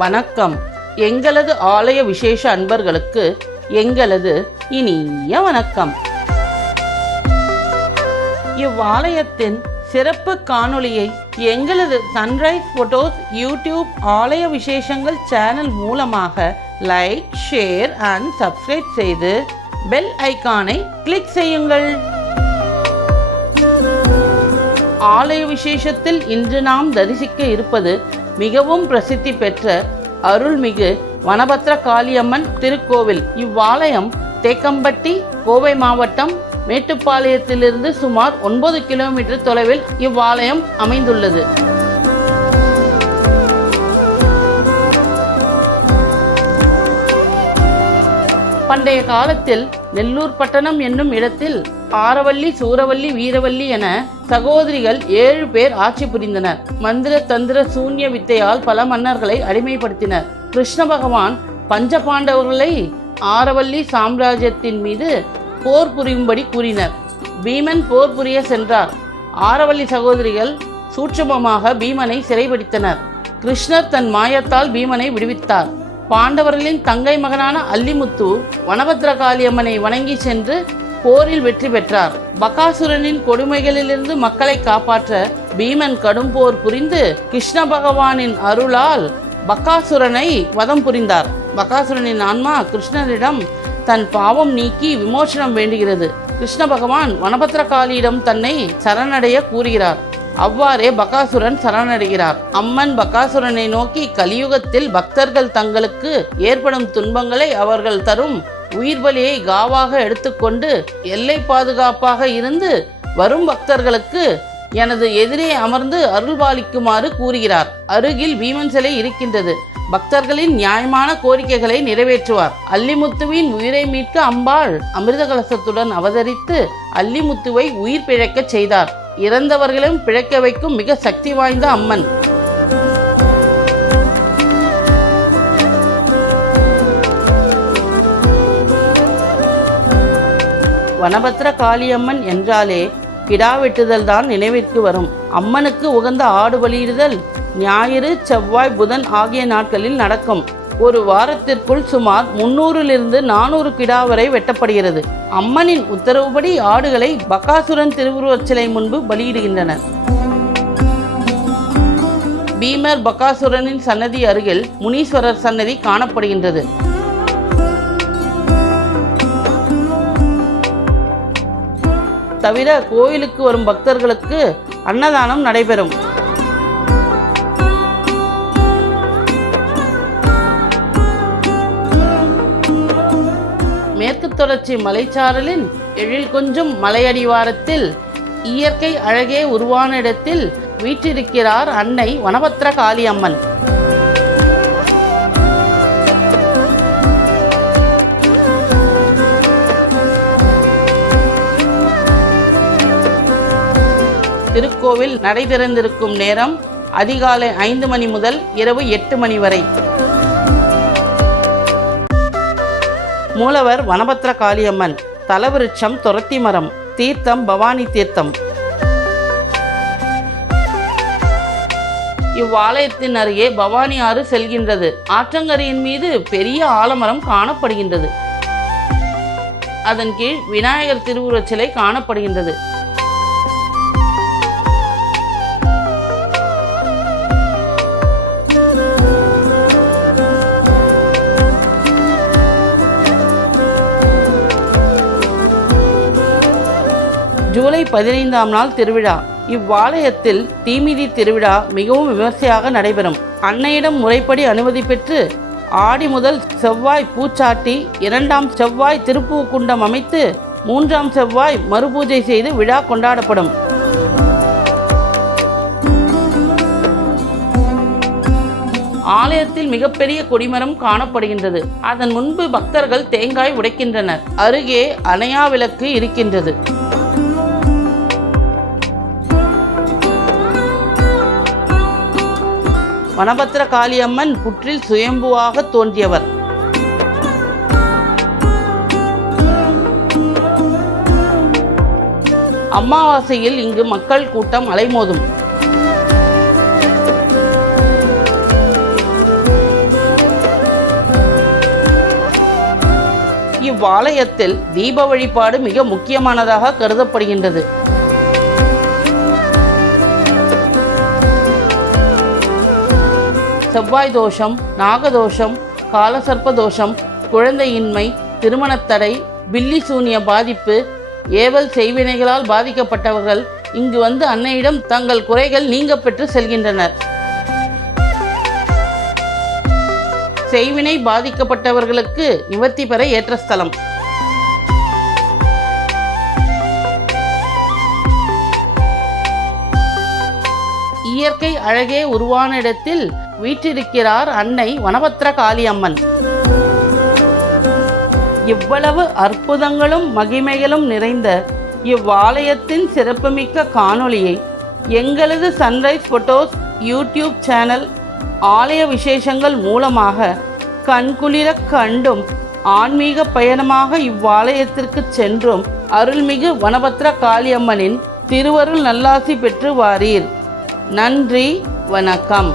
வணக்கம். எங்களது ஆலய விசேஷ அன்பர்களுக்கு எங்களது இனிய வணக்கம். இவ்வாலயத்தின் சிறப்பு காணொளியை எங்களது சன்ரைஸ் ஃபோட்டோஸ் யூடியூப் ஆலய விசேஷங்கள் சேனல் மூலமாக லைக் ஷேர் அண்ட் சப்ஸ்கிரைப் செய்து பெல் ஐக்கானை கிளிக் செய்யுங்கள். ஆலய விசேஷத்தில் இன்று நாம் தரிசிக்க இருப்பது மிகவும் பிரசித்தி பெற்ற அருள்மிகு வனபத்ர காளியம்மன் திருக்கோவில். இவ்வாலயம் தேக்கம்பட்டி கோவை மாவட்டம் மேட்டுப்பாளையத்திலிருந்து சுமார் ஒன்பது கிலோமீட்டர் தொலைவில் இவ்வாலயம் அமைந்துள்ளது. பண்டைய காலத்தில் நெல்லூர் பட்டணம் என்னும் இடத்தில் ஆரவல்லி சூரவல்லி வீரவல்லி என சகோதரிகள் ஏழு பேர் ஆட்சி புரிந்தனர். மந்திர தந்திர சூன்ய வித்தையால் பல மன்னர்களை அடிமைப்படுத்தினர். கிருஷ்ண பகவான் பஞ்ச பாண்டவர்களை ஆரவல்லி சாம்ராஜ்யத்தின் மீது போர் புரியும்படி கூறினர். பீமன் போர் புரிய சென்றார். ஆரவல்லி சகோதரிகள் சூட்சமமாக பீமனை சிறைபிடித்தனர். கிருஷ்ணர் தன் மாயத்தால் பீமனை விடுவித்தார். பாண்டவர்களின் தங்கை மகனான அல்லிமுத்து வனபத்ரகாளியம்மனை வணங்கி சென்று போரில் வெற்றி பெற்றார். பகாசுரனின் கொடுமைகளிலிருந்து மக்களை காப்பாற்ற பீமன் கடும் போர் புரிந்து கிருஷ்ண பகவானின் அருளால் பகாசுரனை வதம் புரிந்தார். பகாசுரனின் ஆன்மா கிருஷ்ணரிடம் தன் பாவம் நீக்கி விமோசனம் வேண்டுகிறது. கிருஷ்ண பகவான் வனபத்ரகாளியிடம் தன்னை சரணடைய கூறுகிறார். அவ்வாறே பகாசுரன் சரணடைகிறார். அம்மன் பகாசுரனை நோக்கி கலியுகத்தில் பக்தர்கள் தங்களுக்கு ஏற்படும் துன்பங்களை அவர்கள் தரும் உயிர் பலியை காவாக எடுத்துக்கொண்டு எல்லை பாதுகாப்பாக இருந்து வரும் பக்தர்களுக்கு எனது எதிரே அமர்ந்து அருள்பாலிக்குமாறு கூறுகிறார். அருகில் பீமன் சிலை இருக்கின்றது. பக்தர்களின் நியாயமான கோரிக்கைகளை நிறைவேற்றுவார். அல்லிமுத்துவின் உயிரை மீட்க அம்பாள் அமிர்த கலசத்துடன் அவதரித்து அல்லிமுத்துவை உயிர் பிழைக்கச் செய்தார். இறந்தவர்களும் பிழைக்க வைக்கும் மிக சக்தி வாய்ந்த அம்மன். வனபத்ர காளியம்மன் என்றாலே கிடா வெட்டுதல் தான் நினைவிற்கு வரும். அம்மனுக்கு உகந்த ஆடு பலியிடுதல் ஞாயிறு செவ்வாய் புதன் ஆகிய நாட்களில் நடக்கும். ஒரு வாரத்திற்குள் சுமார் முன்னூறிலிருந்து நானூறு கிடா வரை வெட்டப்படுகிறது. அம்மனின் உத்தரவுப்படி ஆடுகளை பகாசுரன் திருவுருவச் சிலை முன்பு பலியிடுகின்றனர் பீமர் பகாசுரனின் சன்னதி அருகில் முனீஸ்வரர் சன்னதி காணப்படுகின்றது. தவிர கோயிலுக்கு வரும் பக்தர்களுக்கு அன்னதானம் நடைபெறும். மேற்கு தொடர்ச்சி மலைச்சாரலின் எழில் கொஞ்சம் மலையடிவாரத்தில் இயற்கை அழகே உருவான இடத்தில் வீற்றிருக்கிறார் அன்னை வனபத்திர காளியம்மன் திருக்கோவில் நடை திறந்திருக்கும் நேரம் அதிகாலை ஐந்து மணி முதல் இரவு எட்டு மணி வரை. மூலவர் வனபத்ர காளியம்மன் தலவிருட்சம் துரத்தி மரம் தீர்த்தம் பவானி தீர்த்தம். இவ்வாலயத்தின் அருகே பவானி ஆறு செல்கின்றது. ஆற்றங்கரையின் மீது பெரிய ஆலமரம் காணப்படுகின்றது. அதன் கீழ் விநாயகர் திருவுருவச் சிலை காணப்படுகின்றது. ஜூலை பதினைந்தாம் நாள் திருவிழா. இவ்வாலயத்தில் தீமிதி திருவிழா மிகவும் விமர்சையாக நடைபெறும். அன்னையிடம் முறைப்படி அனுமதி பெற்று ஆடி முதல் செவ்வாய் பூச்சாட்டி இரண்டாம் செவ்வாய் திருப்பூக்குண்டம் அமைத்து மூன்றாம் செவ்வாய் மறுபூஜை செய்து விழா கொண்டாடப்படும். ஆலயத்தில் மிகப்பெரிய கொடிமரம் காணப்படுகின்றது. அதன் முன்பு பக்தர்கள் தேங்காய் உடைக்கின்றனர். அருகே அணையா விளக்கு இருக்கின்றது. வனபத்திர காளியம்மன் புற்றில் சுயம்புவாக தோன்றியவர். அமாவாசையில் இங்கு மக்கள் கூட்டம் அலைமோதும். இவ்வாலயத்தில் தீப வழிபாடு மிக முக்கியமானதாக கருதப்படுகின்றது. செவ்வாய் தோஷம் நாகதோஷம் காலசர்ப்ப தோஷம் குழந்தையின்மை திருமணத்தடை பில்லி சூனிய பாதிப்பு ஏவல் செய்வினைகளால் பாதிக்கப்பட்டவர்கள் இங்கு வந்து அன்னையிடம் தங்கள் குறைகள் நீங்க பெற்று செல்கின்றனர். செய்வினை பாதிக்கப்பட்டவர்களுக்கு நிவர்த்தி பெற ஏற்ற ஸ்தலம். இயற்கை அழகே உருவான இடத்தில் வீற்றிருக்கிறார் அன்னை வனபத்திர காளியம்மன் இவ்வளவு அற்புதங்களும் மகிமைகளும் நிறைந்த இவ்வாலயத்தின் சிறப்புமிக்க காணொளியை எங்களது சன்ரைஸ் ஃபோட்டோஸ் யூடியூப் சேனல் ஆலய விசேஷங்கள் மூலமாக கண்குளிரக் கண்டும் ஆன்மீக பயணமாக இவ்வாலயத்திற்கு சென்றும் அருள்மிகு வனபத்ர காளியம்மனின் திருவருள் நல்லாசி பெற்று வாரீர். நன்றி வணக்கம்.